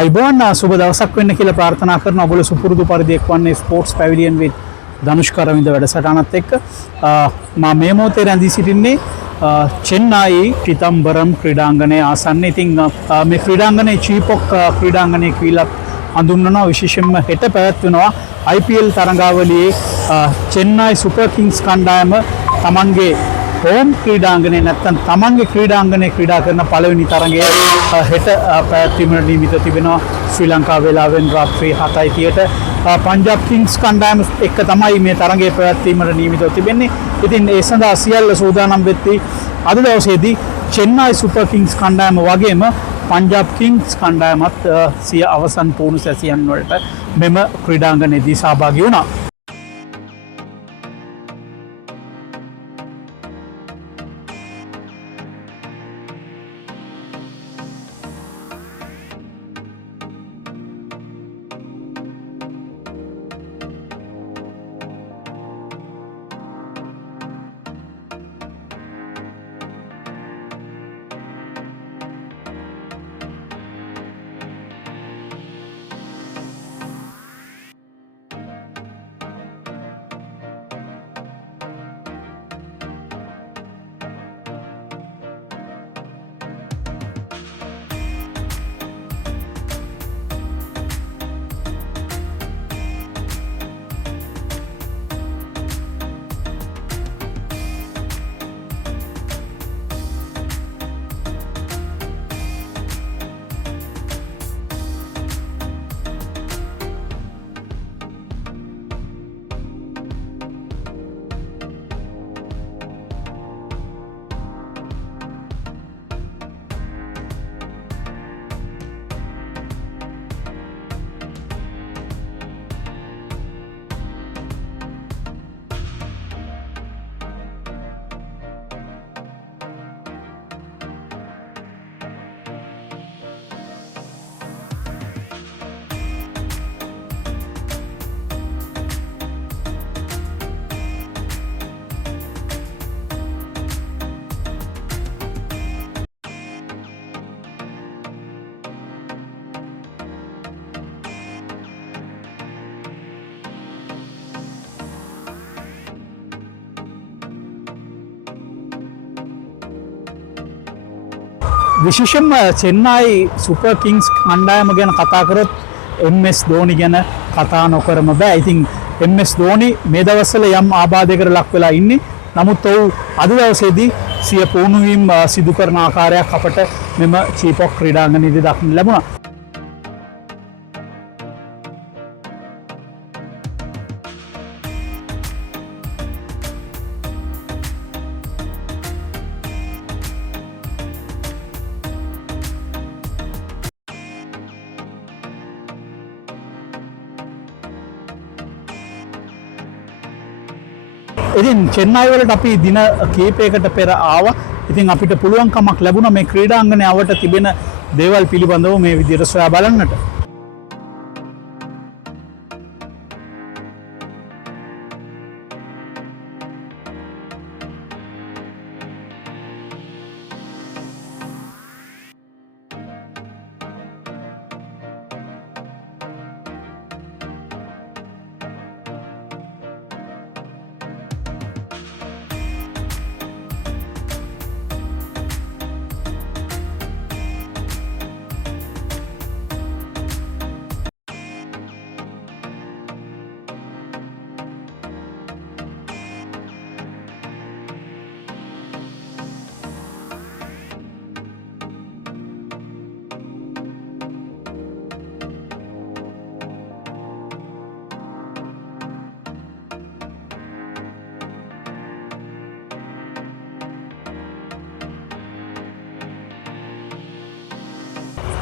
අයිබෝන් සුබ දවසක් වෙන්න කියලා ප්‍රාර්ථනා කරන ඔබල සුපුරුදු පරිදි එක්වන්නේ ස්පෝර්ට්ස් පැවිලියන් විත් ධනුෂ් කරවින්ද වැඩසටහනත් එක්ක මම මේ මොහොතේ රැඳී සිටින්නේ චෙන්නයි පිතම්බරම් ක්‍රීඩාංගණයේ ආසන්නයේ. ඉතින් මේ ක්‍රීඩාංගණයේ චීපොක් ක්‍රීඩාංගණයේ කියලා හඳුන්වනවා. විශේෂයෙන්ම හෙට පැවැත්වෙනවා IPL තරඟාවලියේ චෙන්නයි සුපර් කිංස් කණ්ඩායම තමන්ගේ හෝම් ක්‍රීඩාංගණයේ නැත්නම් තමන්ගේ ක්‍රීඩාංගණයේ ක්‍රීඩා කරන පළවෙනි තරඟය හෙට පැවැත්වීමට නියමිත තිබෙනවා. ශ්‍රී ලංකා වේලාවෙන් රාත්‍රී 7:30ට පංජාබ් කිංස් කණ්ඩායම එක්ක තමයි මේ තරඟය පැවැත්වීමට නියමිතව තිබෙන්නේ. ඉතින් ඒ සඳහා සියල්ල සූදානම් වෙtti අද දවසේදී චෙන්නයි සුපර් කිංස් කණ්ඩායම වගේම පංජාබ් කිංස් කණ්ඩායමත් සිය අවසන් පුහුණු සැසියන් වලට මෙම ක්‍රීඩාංගණයේදී සහභාගී වුණා. විශේෂයෙන්ම චෙන්නයි සුපර් කිංස් කණ්ඩායම ගැන කතා කරොත් MS ධෝනි ගැන කතා නොකරම බෑ. ඉතින් MS ධෝනි මේ දවස්වල යම් ආබාධයකට ලක් වෙලා ඉන්නේ. නමුත් ඔහු අද දවසේදී සිය පුහුණුවීම් සිදු කරන ආකාරයක් අපට මෙම චීපොක් ක්‍රීඩාංගණයේදී දක්නට ලැබුණා. ඉතින් චෙන්නයි වලට අපි දින කීපයකට පෙර ආවා. ඉතින් අපිට පුළුවන්කමක් ලැබුණා මේ ක්‍රීඩාංගණය අවට තිබෙන දේවල් පිළිබඳව මේ විදිහට සොයා බලන්නට.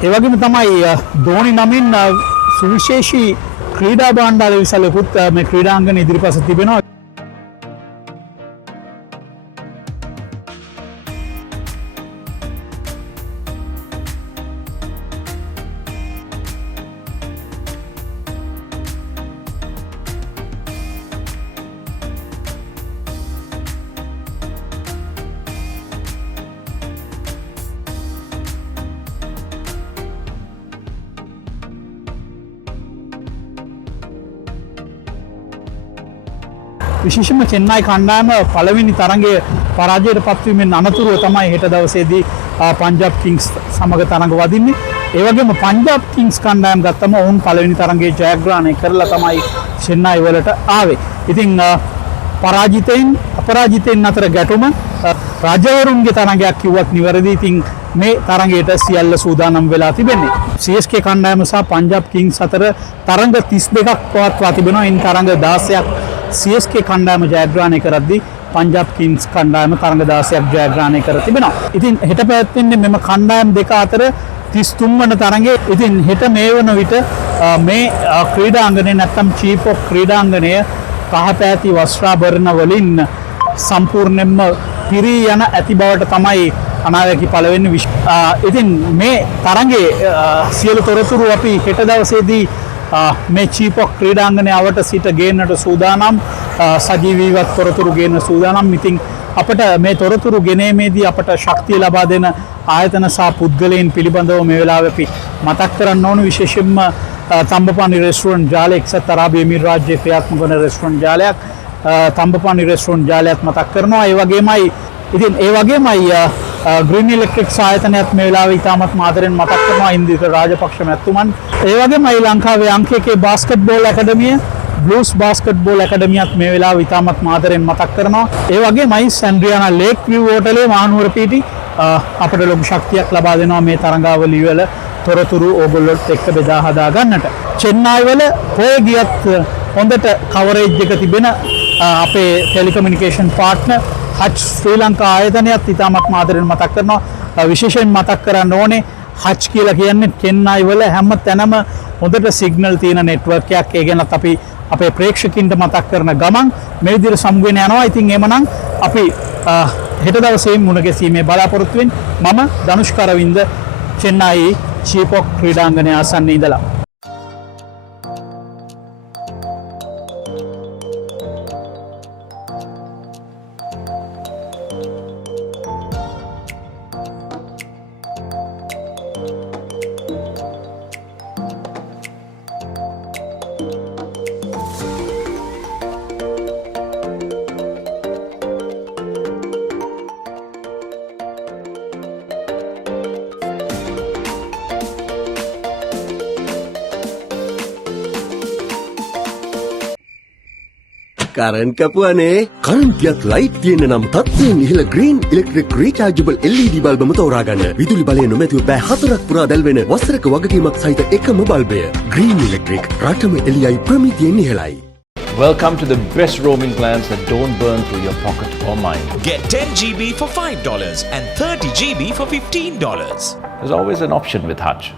ඒ වගේම තමයි ධෝනි නමින් සුවිශේෂී ක්‍රීඩා භාණ්ඩාල විසලකුත් මේ ක්‍රීඩාංගණය ඉදිරිපස තිබෙනවා. විශේෂයෙන්ම චෙන්නයි කණ්ඩායම පළවෙනි තරඟයේ පරාජයට පත්වීමෙන් අනතුරුව තමයි හෙට දවසේදී පංජාබ් කිංස් සමග තරඟ වදින්නේ. ඒ වගේම පංජාබ් කිංස් කණ්ඩායම ගත්තම ඔවුන් පළවෙනි තරඟයේ ජයග්‍රහණය කරලා තමයි චෙන්නයි වලට ආවේ. ඉතින් පරාජිතයින් අපරාජිතයින් අතර ගැටුම රජවරුන්ගේ තරඟයක් කිව්වත් නිවැරදි. ඉතින් මේ තරඟයට සියල්ල සූදානම් වෙලා තිබෙන්නේ. CSK කණ්ඩායම සහ පංජාබ් කිංස් අතර තරඟ 32ක් පවත්වා තිබෙනවා. ඉන් තරඟ 16ක් CSK කණ්ඩායම ජයග්‍රහණය කරද්දී පංජාබ් කිංස් කණ්ඩායම තරඟ 16ක් ජයග්‍රහණය කර තිබෙනවා. ඉතින් හෙට පැවැත්වෙන්නේ මෙම කණ්ඩායම් දෙක අතර 33 වන තරඟේ. ඉතින් හෙට මේ වන විට මේ ක්‍රීඩාංගණය නැත්නම් චීප් ඔෆ් ක්‍රීඩාංගණය කහපෑති වස්ත්‍රාභරණ වලින් සම්පූර්ණයෙන්ම පිරී යන ඇති බවට තමයි අනාවැකි පළවෙනි ඉතින් මේ තරඟේ සියලු තොරතුරු අපි හෙට දවසේදී මේ චීප් ඔෆ් ක්‍රීඩාංගණය අවට සිට ගේන්නට සූදානම්. සජීවීවත් තොරතුරු ගේන්න සූදානම්. ඉතින් අපට මේ තොරතුරු ගෙනීමේදී අපට ශක්තිය ලබා දෙන ආයතන සහ පුද්ගලයන් පිළිබඳව මේ වෙලාවේ අපි මතක් කරන්න ඕන. විශේෂයෙන්ම තම්බපානි රෙස්ටුරන්ට් ජාලය එක්සත් අරාබි එමිරාජ්‍යයේ ක්‍රියාත්මක වන රෙස්ටුරන්ට් ජාලයක් තම්බපානි රෙස්ටුරන්ට් ජාලයක් මතක් කරනවා. ඒ වගේමයි ග්‍රීන් ඉලෙක්ට්‍රික් ආයතනයත් මේ වෙලාවේ ඉතාමත් ආදරෙන් මතක් කරනවා ඉන්දික රාජපක්ෂ මැතිතුමන්. ඒ වගේමයි ලංකාවේ අංක 1 බාස්කට්බෝල් ඇකඩමිය බ්ලූස් බාස්කට්බෝල් ඇකඩමියත් මේ වෙලාවේ ඉතාමත් ආදරෙන් මතක් කරනවා. ඒ වගේමයි සැන්ඩ්‍රියානා ලේක් විව් හෝටලේ මහනුවර පිහිටි අපට ලොකු ශක්තියක් ලබා දෙනවා මේ තරඟාවලිය වල තොරතුරු ඕගොල්ලොත් එක්ක බෙදා හදා ගන්නට. චෙන්නයි වල පොය ගියත් හොඳට කවරේජ් එක තිබෙන අපේ ටෙලිකමියුනිකේෂන් පාර්ට්නර් හච් ශ්‍රී ලංකා ආයතනයත් ඉතාමත් ආදරෙන් මතක් කරනවා. විශේෂයෙන් මතක් කරන්න ඕනේ හච් කියලා කියන්නේ චෙන්නයි වල හැම තැනම හොඳට සිග්නල් තියෙන නෙට්වර්ක් එකක්. ඒ ගැනත් අපි අපේ ප්‍රේක්ෂකින්ට මතක් කරන ගමන් මේ විදිහට සමුගෙන යනවා. ඉතින් එමනම් අපි හෙට දවසේ මුණ ගැසීමේ බලාපොරොත්තු වෙන්නේ. මම ධනුෂ් කරවින්ද චෙන්නයි චීප් ඔෆ් ක්‍රීඩාංගණය ආසන්නයේ ඉඳලා. කරන්ට් කපුවනේ. කරන්ට්යත් ලයිට් තියෙන නම් තත්ත්වයෙන් ඉහළ ග්‍රීන් ඉලෙක්ට්‍රික් රීචාර්ජබල් LED බල්බම තෝරාගන්න. විදුලි බලය නොමැතිව පැය 4ක් පුරා දැල්වෙන වසරක වගකීමක් සහිත එකම බල්බය. ග්‍රීන් ඉලෙක්ට්‍රික් රටම එළියයි ප්‍රමිතියෙන් ඉහළයි. Welcome to the best roaming plans that don't burn through your pocket or mind. Get 10 GB for $5 and 30 GB for $15. There's always an option with Hutch.